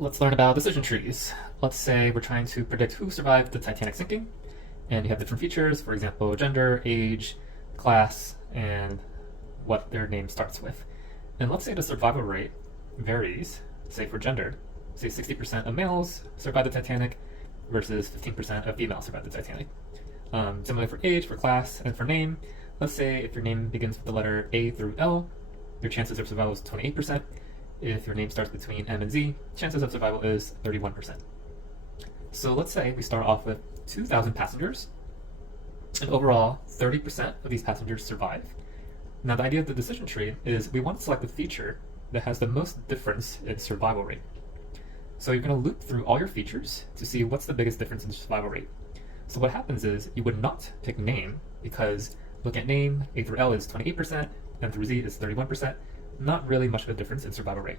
Let's learn about decision trees. Let's say we're trying to predict who survived the Titanic sinking, and you have different features, for example, gender, age, class, and what their name starts with. And let's say the survival rate varies, say for gender, say 60% of males survived the Titanic versus 15% of females survived the Titanic. Similarly for age, for class, and for name, let's say if your name begins with the letter A through L, your chances of survival is 28%. If your name starts between M and Z, chances of survival is 31%. So let's say we start off with 2,000 passengers, and overall, 30% of these passengers survive. Now, the idea of the decision tree is we want to select the feature that has the most difference in survival rate. So you're going to loop through all your features to see what's the biggest difference in survival rate. So what happens is you would not pick name because look at name, A through L is 28%, M through Z is 31%. Not really much of a difference in survival rate.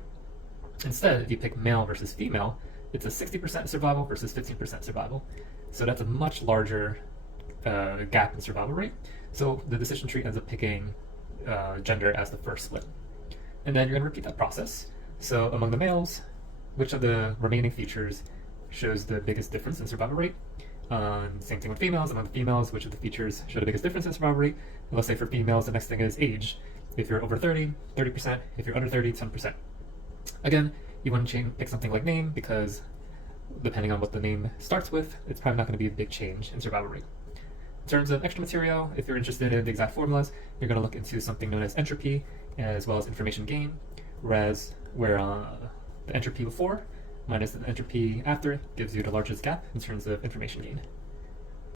Instead, if you pick male versus female, it's a 60% survival versus 15% survival. So that's a much larger gap in survival rate. So the decision tree ends up picking gender as the first split. And then you're going to repeat that process. So among the males, which of the remaining features shows the biggest difference in survival rate? Same thing with females. Among the females, which of the features show the biggest difference in survival rate? And let's say for females, the next thing is age. If you're over 30, 30%. If you're under 30, 10%. Again, you want to pick something like name because depending on what the name starts with, it's probably not going to be a big change in survival rate. In terms of extra material, if you're interested in the exact formulas, you're going to look into something known as entropy as well as information gain, whereas where the entropy before minus the entropy after gives you the largest gap in terms of information gain.